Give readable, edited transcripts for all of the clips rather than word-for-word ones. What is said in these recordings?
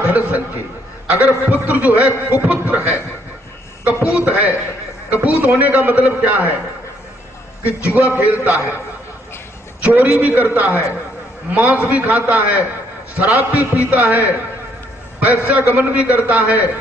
धन संचय। अगर पुत्र जो है कुपुत्र है, कपूत है, कपूत होने का मतलब क्या है कि जुआ खेलता है, चोरी भी करता है, मांस भी खाता है, शराब भी पीता है, पैसा गमन भी करता है,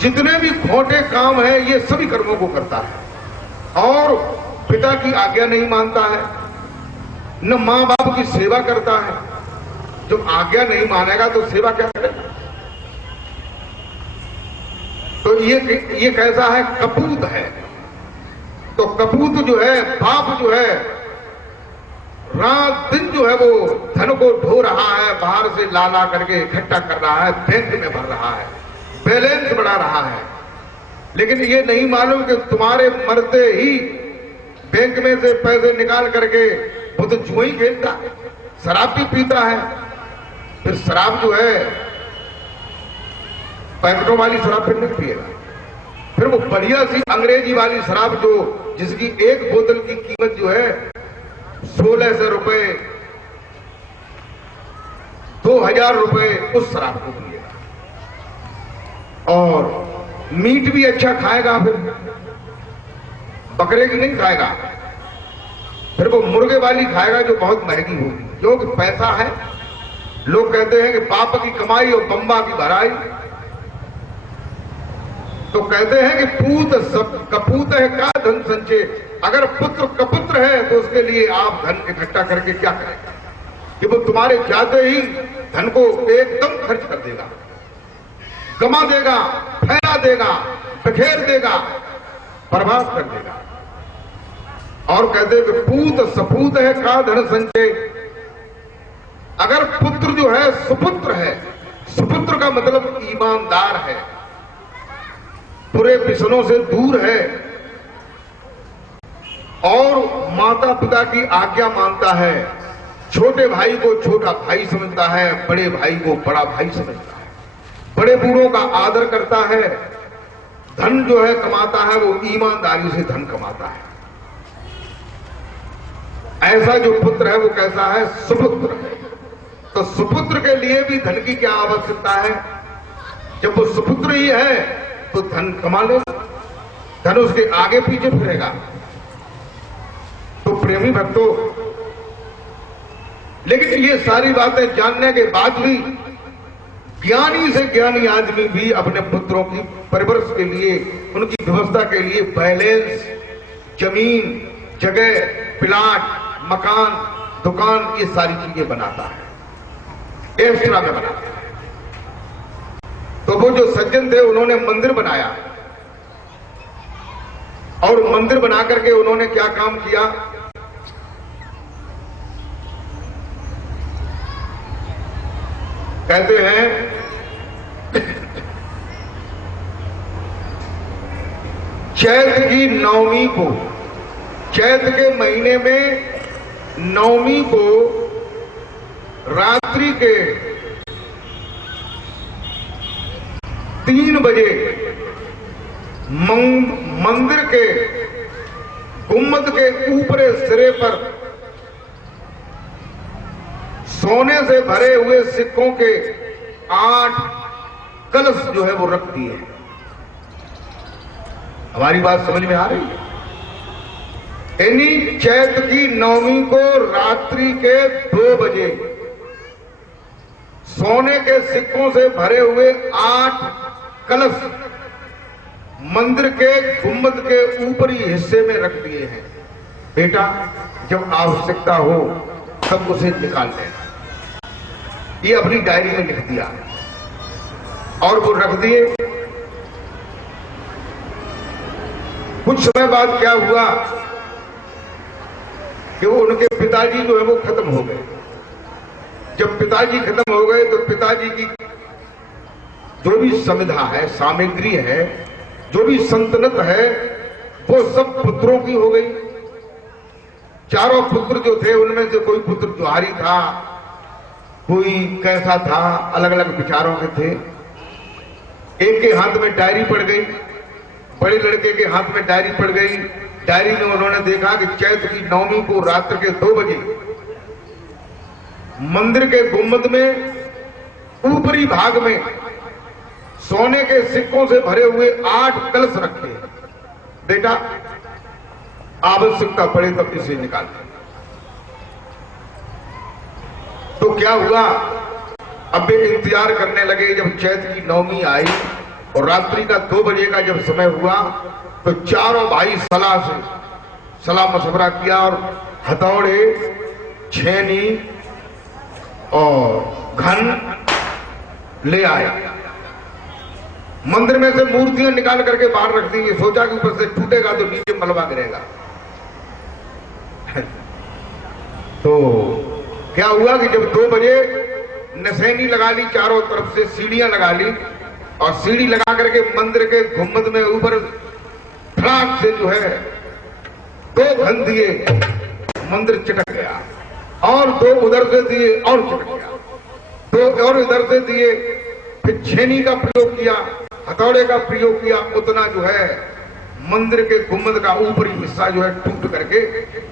जितने भी खोटे काम है ये सभी कर्मों को करता है और पिता की आज्ञा नहीं मानता है, न मां बाप की सेवा करता है। जो आज्ञा नहीं मानेगा तो सेवा क्या करेगा? तो ये कैसा है? कपूत है। तो कपूत जो है, बाप जो है, रात दिन जो है वो धन को ढो रहा है, बाहर से ला ला करके इकट्ठा कर रहा है, बैंक में भर रहा है, बैलेंस बढ़ा रहा है, लेकिन ये नहीं मालूम कि तुम्हारे मरते ही बैंक में से पैसे निकाल करके वो तो जुआ ही खेलता है, शराब भी पीता है। फिर शराब जो है पैकेटों वाली शराब फिर नहीं पिएगा, फिर वो बढ़िया सी अंग्रेजी वाली शराब जो जिसकी एक बोतल की कीमत जो है 1600 रुपए, 2000 रुपए, उस शराब को पिएगा। और मीट भी अच्छा खाएगा, फिर बकरे की नहीं खाएगा, फिर वो मुर्गे वाली खाएगा जो बहुत महंगी होगी, क्योंकि पैसा है। लोग कहते हैं कि पाप की कमाई और बम्बा की भराई। तो कहते हैं कि पूत सब कपूत है का धन संचय। अगर पुत्र कपुत्र है तो उसके लिए आप धन इकट्ठा करके क्या करेंगे कि वो तुम्हारे जाते ही धन को एकदम खर्च कर देगा, गमा देगा, फैला देगा, बिखेर देगा, बर्बाद कर देगा। और कहते हैं कि पूत सपूत है का धन संचय। अगर पुत्र जो है सुपुत्र है, सुपुत्र का मतलब ईमानदार है, बुरे व्यसनों से दूर है और माता पिता की आज्ञा मानता है, छोटे भाई को छोटा भाई समझता है, बड़े भाई को बड़ा भाई समझता है, बड़े बूढ़ों का आदर करता है, धन जो है कमाता है वो ईमानदारी से धन कमाता है। ऐसा जो पुत्र है वो कैसा है? सुपुत्र है। तो सुपुत्र के लिए भी धन की क्या आवश्यकता है? जब वो सुपुत्र ही है तो धन कमा लेगा, धन उसके आगे पीछे फिरेगा। तो प्रेमी भक्तों, लेकिन ये सारी बातें जानने के बाद भी ज्ञानी से ज्ञानी आदमी भी अपने पुत्रों की परवरिश के लिए, उनकी व्यवस्था के लिए बैलेंस, जमीन, जगह, प्लाट, मकान, दुकान, ये सारी चीजें बनाता है, एक्स्ट्रा में बनाता है। तो वो जो सज्जन थे उन्होंने मंदिर बनाया और मंदिर बना करके उन्होंने क्या काम किया? कहते हैं चैत की नवमी को, चैत के महीने में नवमी को रात्रि के 3 बजे मंदिर के गुम्बद के ऊपरी सिरे पर सोने से भरे हुए सिक्कों के 8 कलश जो है वो रख दिए। हमारी बात समझ में आ रही है? यानी चैत की नवमी को रात्रि के 2 बजे सोने के सिक्कों से भरे हुए 8 कलश मंदिर के गुम्बद के ऊपरी हिस्से में रख दिए हैं। बेटा, जब आवश्यकता हो तब उसे निकाल लेना। ये अपनी डायरी में लिख दिया और वो रख दिए। कुछ समय बाद क्या हुआ कि वो उनके पिताजी जो है वो खत्म हो गए। जब पिताजी खत्म हो गए तो पिताजी की जो भी समिधा है, सामग्री है, जो भी संतनत है, वो सब पुत्रों की हो गई। चारों पुत्र जो थे उनमें से कोई पुत्र जोहारी था, कोई कैसा था, अलग अलग विचारों के थे। एक के हाथ में डायरी पड़ गई, बड़े लड़के के हाथ में डायरी पड़ गई। डायरी में उन्होंने देखा कि चैत की नवमी को रात्र के 2 बजे मंदिर के गुम्बद में ऊपरी भाग में सोने के सिक्कों से भरे हुए 8 कलश रखे। बेटा आवश्यकता पड़े तब इसे निकालते। तो क्या हुआ, अब वे इंतजार करने लगे। जब चैत्र की नवमी आई और रात्रि का 2 बजे का जब समय हुआ तो चारों भाई सलाह मशवरा किया और हथौड़े, छेनी और घन ले आए। मंदिर में से मूर्तियां निकाल करके बाहर रख दी। सोचा कि ऊपर से टूटेगा तो नीचे मलबा गिरेगा। तो क्या हुआ कि जब 2 बजे नसैनी लगा ली, चारों तरफ से सीढ़ियां लगा ली और सीढ़ी लगा करके मंदिर के गुम्बद में ऊपर फटाक से जो है 2 घन दिए, मंदिर चिटक गया। और 2 उधर से दिए और चिटक गया। 2 और इधर से दिए, फिर छेनी का प्रयोग किया, हथौड़े का प्रयोग किया। उतना जो है मंदिर के गुम्बद का ऊपरी हिस्सा जो है टूट करके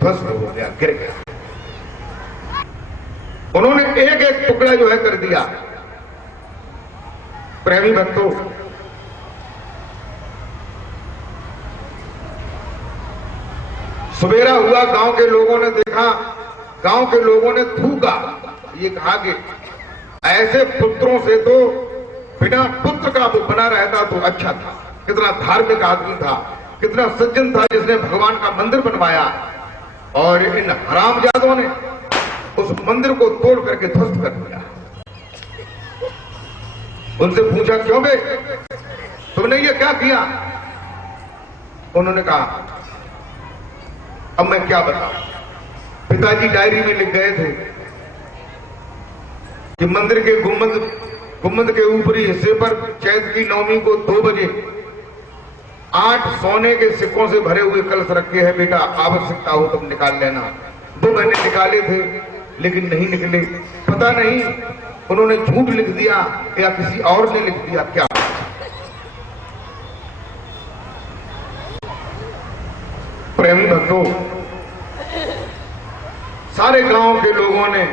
ध्वस्त हो गया, गिर गया। उन्होंने एक एक टुकड़ा जो है कर दिया। प्रेमी भक्तों, सवेरा हुआ, गांव के लोगों ने देखा, गांव के लोगों ने थूका, ये कहा कि ऐसे पुत्रों से तो बिना पुत्र का वो बना रहता तो अच्छा था। कितना धार्मिक आदमी था, कितना सज्जन था, जिसने भगवान का मंदिर बनवाया। और इन हरामजादों ने उस मंदिर को तोड़ करके ध्वस्त कर दिया। उनसे पूछा, क्यों बे, तुमने ये क्या किया? उन्होंने कहा, अब मैं क्या बताऊं। पिताजी डायरी में लिख गए थे कि मंदिर के गुम्बद के ऊपरी हिस्से पर चैत्र की नवमी को 2 बजे 8 सोने के सिक्कों से भरे हुए कलश रखे हैं। बेटा आवश्यकता हो तब निकाल लेना। 2 मैंने निकाले थे लेकिन नहीं निकले। पता नहीं उन्होंने झूठ लिख दिया या किसी और ने लिख दिया, क्या। प्रेमी भक्तों, सारे गांव के लोगों ने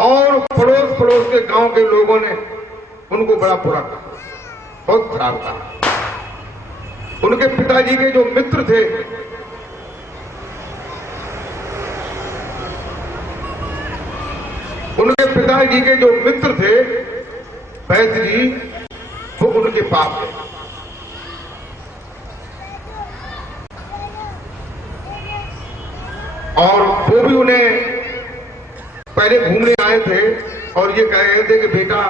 और पड़ोस के गांव के लोगों ने उनको बड़ा बुरा कहा, बहुत खराब कहा। उनके पिताजी के जो मित्र थे, उनके पिताजी के जो मित्र थे वैद्य जी, वो उनके पास गए। और वो भी उन्हें पहले घूमने आए थे और ये कह रहे थे कि बेटा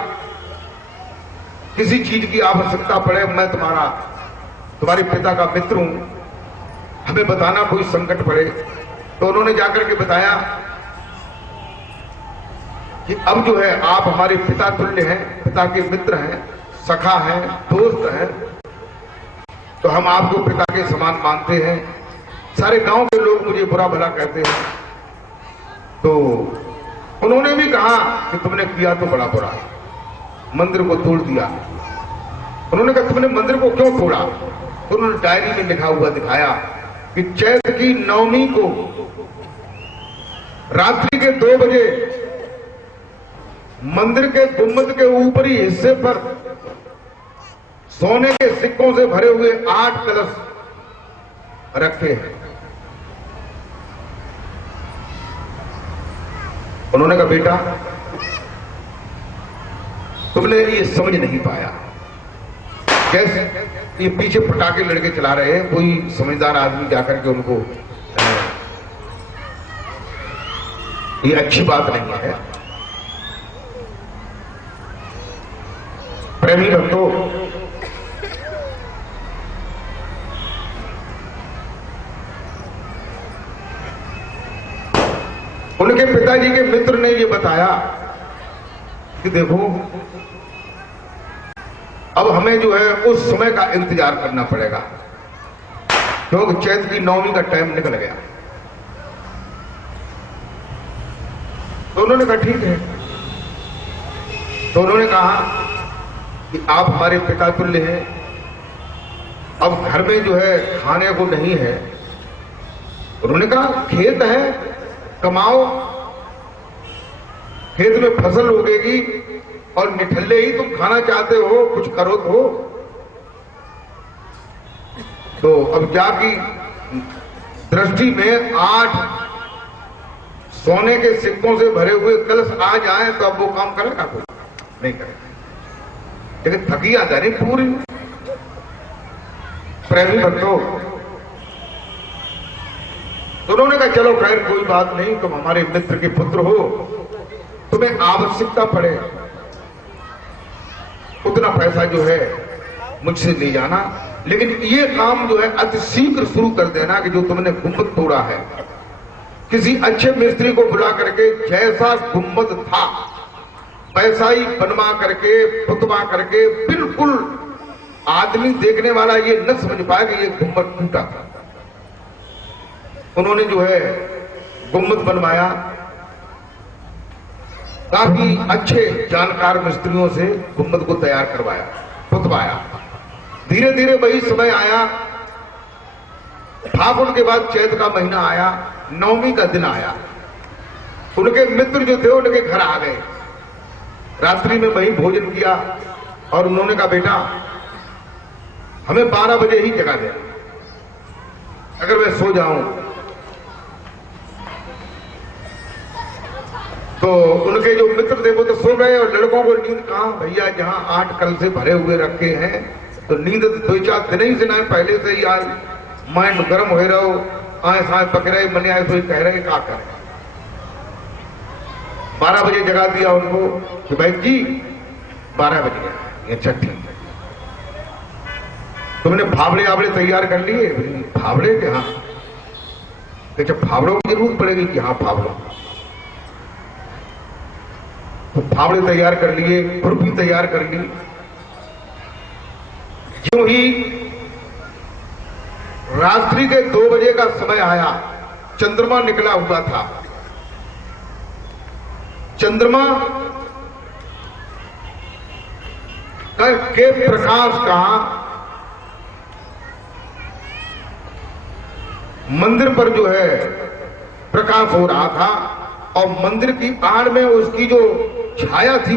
किसी चीज की आवश्यकता पड़े, मैं तुम्हारे पिता का मित्र हूं, हमें बताना कोई संकट पड़े। तो उन्होंने जाकर के बताया कि अब जो है आप हमारे पिता तुल्य हैं, पिता के मित्र हैं, सखा हैं, दोस्त हैं, तो हम आपको पिता के समान मानते हैं। सारे गांव के लोग मुझे बुरा भला कहते हैं। तो उन्होंने भी कहा कि तुमने किया तो बड़ा बुरा, मंदिर को तोड़ दिया। उन्होंने कहा तुमने मंदिर को क्यों तोड़ा? तो उन्होंने डायरी में लिखा हुआ दिखाया कि चैत्र की नवमी को रात्रि के 2 बजे मंदिर के गुम्बद के ऊपरी हिस्से पर सोने के सिक्कों से भरे हुए 8 कलश रखे हैं। उन्होंने कहा बेटा तुमने ये समझ नहीं पाया, कैसे ये पीछे पटाखे लड़के चला रहे हैं, कोई समझदार आदमी जाकर के उनको, ये अच्छी बात नहीं है। प्रेमी भक्तों, उनके पिताजी के मित्र ने ये बताया कि देखो अब हमें जो है उस समय का इंतजार करना पड़ेगा, क्योंकि चैत्र की नवमी का टाइम निकल गया। तो उन्होंने कहा ठीक है। तो उन्होंने कहा कि आप हमारे पिता तुल्य हैं, अब घर में जो है खाने को नहीं है। उन्होंने कहा खेत है, कमाओ, खेत में फसल उगेगी और निठल्ले ही तुम खाना चाहते हो, कुछ करो तो अब क्या की दृष्टि में 8 सोने के सिक्कों से भरे हुए कलश आ जाए तो अब वो काम करेगा? कोई नहीं करेगा। लेकिन थकी आ जाए पूरी। प्रेमी भक्तों, तो उन्होंने कहा चलो खैर कोई बात नहीं, तुम हमारे मित्र के पुत्र हो, तुम्हें आवश्यकता पड़े उतना पैसा जो है मुझसे ले जाना, लेकिन ये काम जो है अति शीघ्र शुरू कर देना कि जो तुमने गुम्बद तोड़ा है, किसी अच्छे मिस्त्री को बुला करके जैसा गुम्बद था वैसा ही बनवा करके पुतवा करके, बिल्कुल आदमी देखने वाला ये न समझ पाए कि ये गुम्बद टूटा था। उन्होंने जो है गुम्बद बनवाया, काफी अच्छे जानकार मिस्त्रियों से गुम्बद को तैयार करवाया, पुतवाया। धीरे धीरे वही समय आया, फागुन के बाद चैत का महीना आया, नवमी का दिन आया। उनके मित्र जो थे उनके घर आ गए, रात्रि में वही भोजन किया और उन्होंने कहा बेटा हमें 12 बजे ही जगा दे, अगर मैं सो जाऊं तो। उनके जो मित्र थे वो तो सो गए और लड़कों को नींद कहां भैया, जहां 8 कल से भरे हुए रखे हैं तो नींद 2-4 दिन ही से ना पहले से ही आज माइंड गर्म हो रहो, आए साए पक रहे, मन आए तो कह रहे क्या करें। 12 बजे जगा दिया उनको कि भाई जी 12 बज गए। ये अच्छा ठीक है, तुमने फावड़े आवड़े तैयार कर लिए? फावड़े के? हाँ। जब फावड़ों की जरूरत पड़ेगी कि हाँ फावड़ों, तो फावड़े तैयार कर लिए, खुरपी तैयार कर ली। यूं ही रात्रि के 2 बजे का समय आया, चंद्रमा निकला हुआ था। चंद्रमा के प्रकाश का मंदिर पर जो है प्रकाश हो रहा था और मंदिर की आड़ में उसकी जो छाया थी,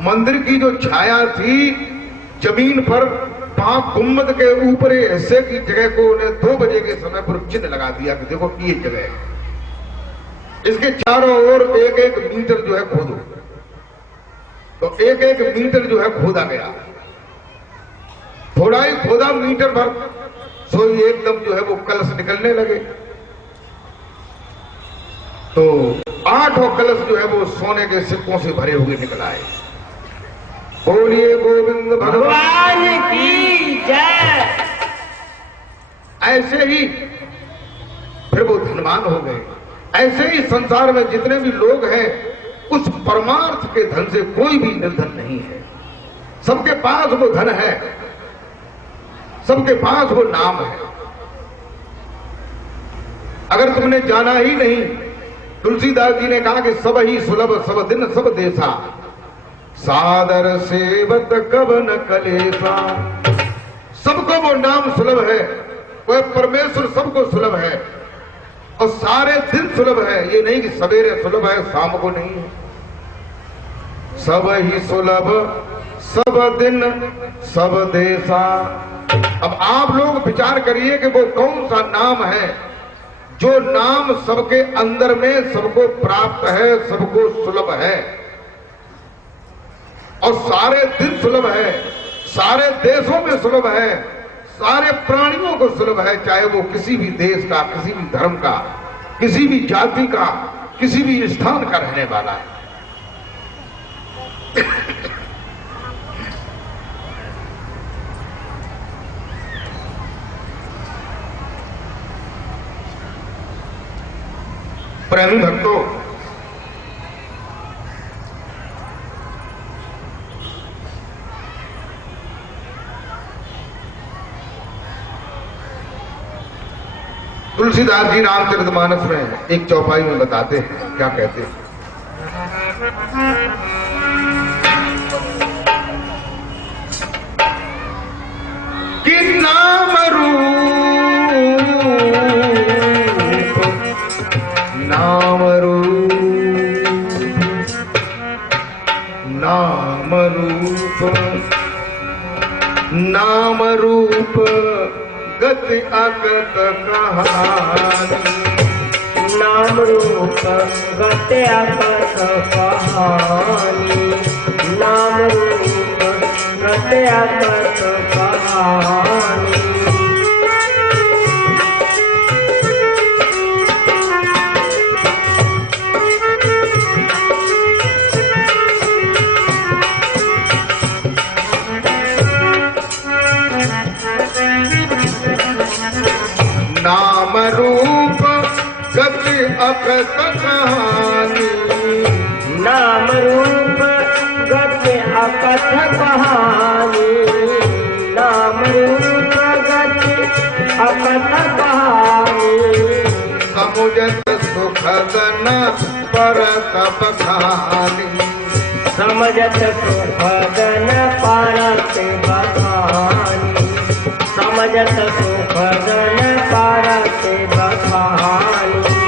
मंदिर की जो छाया थी जमीन पर गुम्बद के ऊपरी हिस्से की जगह को उन्हें 2 बजे के समय पर चिन्ह लगा दिया कि देखो ये जगह है, इसके चारों ओर 1-1 मीटर जो है खोदो। तो 1-1 मीटर जो है खोदा गया, थोड़ा ही खोदा मीटर भर, सो एकदम जो है वो कलश निकलने लगे। तो 8 कलश जो है वो सोने के सिक्कों से भरे हुए निकल आए। बोलिए गोविंद भगवान की जय। ऐसे ही फिर वो धनवान हो गए। ऐसे ही संसार में जितने भी लोग हैं उस परमार्थ के धन से कोई भी निर्धन नहीं है। सबके पास वो धन है, सबके पास वो नाम है। अगर तुमने जाना ही नहीं, तुलसीदास जी ने कहा कि सब ही सुलभ सब दिन सब देसा, सादर सेवत कब न कलेसा। सबको वो नाम सुलभ है, वह परमेश्वर सबको सुलभ है और सारे दिन सुलभ है। ये नहीं कि सवेरे सुलभ है शाम को नहीं है। सब ही सुलभ सब दिन सब देसा। अब आप लोग विचार करिए कि वो कौन सा नाम है जो नाम सबके अंदर में सबको प्राप्त है, सबको सुलभ है और सारे दिन सुलभ है, सारे देशों में सुलभ है, सारे प्राणियों को सुलभ है, चाहे वो किसी भी देश का, किसी भी धर्म का, किसी भी जाति का, किसी भी स्थान का रहने वाला है। प्रेमी भक्तों, तुलसीदास जी रामचरितमानस में एक चौपाई में बताते हैं, क्या कहते हैं। कि नाम रूप नाम रूप गति अगत कहानी। नाम रूप गति अगत कहानी। नाम रूप गति अगत कहानी। नाम रूप गति अगत कहानी। नाम रूप गति अगत कहानी। नाम रूप गति अगत कहानी। समुझत सुखद न परत बखानी। समझत सुखद न परत बखानी। समझत सुखद न परत बखानी।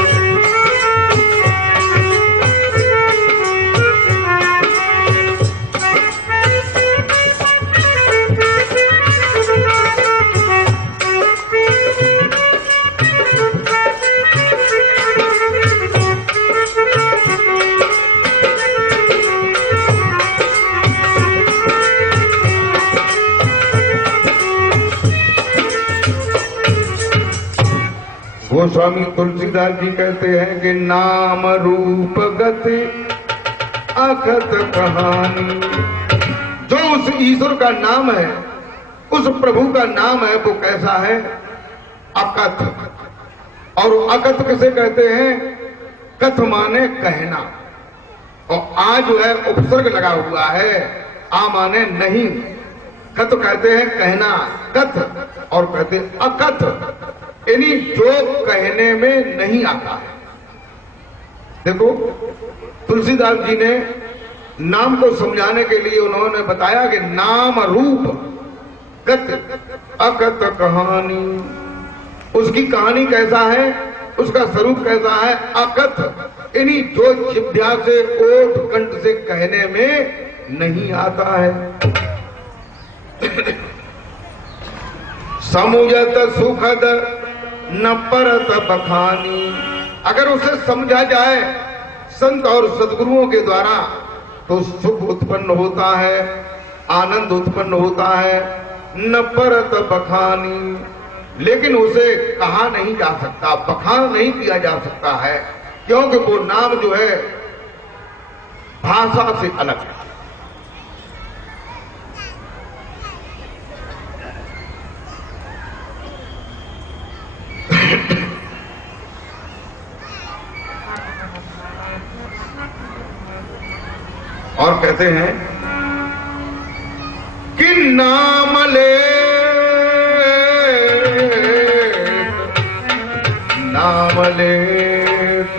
गोस्वामी तुलसीदास जी कहते हैं कि नाम रूप गति अगत कहानी। जो उस ईश्वर का नाम है, उस प्रभु का नाम है, वो कैसा है? अकथ। और अकथ किसे कहते हैं? कथ माने कहना, और आ जो है उपसर्ग लगा हुआ है, आ माने नहीं। कथ कहते हैं कहना, कथ, और कहते हैं अकथ, यानी जो कहने में नहीं आता है। देखो तुलसीदास जी ने नाम को समझाने के लिए उन्होंने बताया कि नाम रूप गत अकत कहानी। उसकी कहानी कैसा है, उसका स्वरूप कैसा है? अकथ, यानी जो जिह्वा से, ओठ कंठ से कहने में नहीं आता है। समुझत सुखद न परत बखानी। अगर उसे समझा जाए संत और सदगुरुओं के द्वारा तो सुख उत्पन्न होता है, आनंद उत्पन्न होता है। न परत बखानी, लेकिन उसे कहा नहीं जा सकता, बखान नहीं किया जा सकता है, क्योंकि वो नाम जो है भाषा से अलग है। और कहते हैं कि नाम ले, नाम लेत,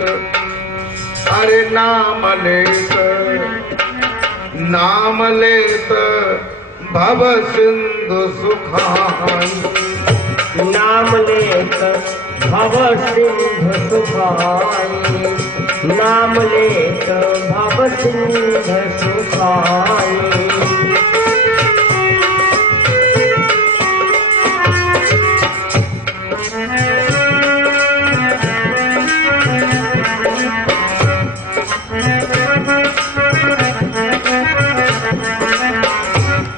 अरे नाम लेत, नाम लेत भव सिंधु सुखाई। नाम लेत भव सिंधु सुखाई। नाम लेत भव सिंधु सुखाई।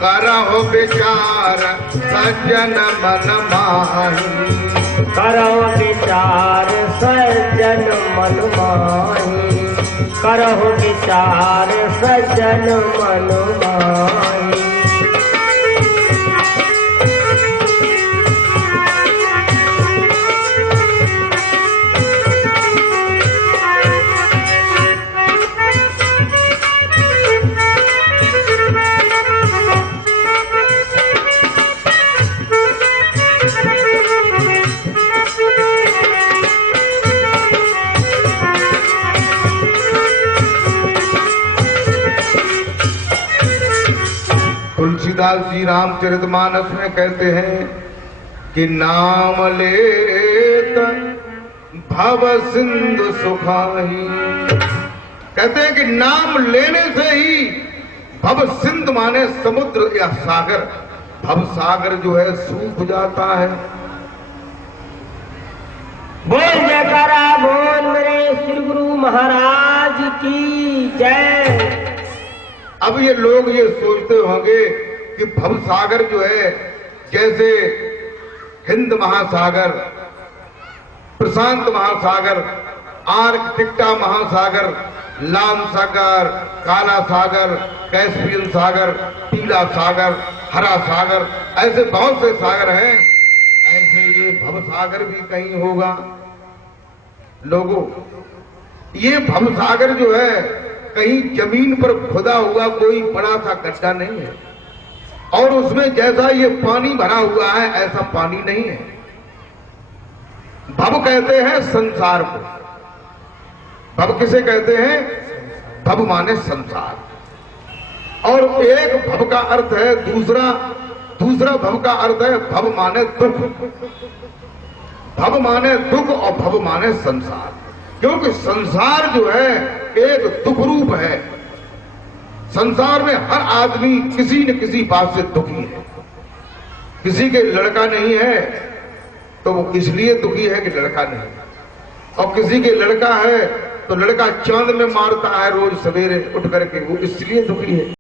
करहु विचार सज्जन मन माही। करहु विचार सज्जन मन माही। करहु विचार सज्जन मन माही। तुलसीदास जी रामचरितमानस में कहते हैं कि नाम लेत भव सिंधु सुखाही। कहते हैं कि नाम लेने से ही भव सिंध माने समुद्र या सागर। भव सागर जो है सूख जाता है। बोल जयकारा बोल मेरे श्री गुरु महाराज की जय। अब ये लोग ये सोचते होंगे कि भव सागर जो है जैसे हिंद महासागर, प्रशांत महासागर, आर्कटिका महासागर, लाल सागर, काला सागर, कैस्पियन सागर, पीला सागर, हरा सागर, ऐसे बहुत से सागर हैं। ऐसे ये भव सागर भी कहीं होगा। लोगों, ये भव सागर जो है कहीं जमीन पर खुदा हुआ कोई बड़ा सा गड्ढा नहीं है, और उसमें जैसा ये पानी भरा हुआ है ऐसा पानी नहीं है। भव कहते हैं संसार को। भव किसे कहते हैं? भव माने संसार। और एक भव का अर्थ है दूसरा भव का अर्थ है भव माने दुख। भव माने दुख और भव माने संसार, क्योंकि संसार जो है एक दुख रूप है। संसार में हर आदमी किसी न किसी बात से दुखी है। किसी के लड़का नहीं है तो वो इसलिए दुखी है कि लड़का नहीं, और किसी के लड़का है तो लड़का चांद में मारता है रोज सवेरे उठ करके, वो इसलिए दुखी है।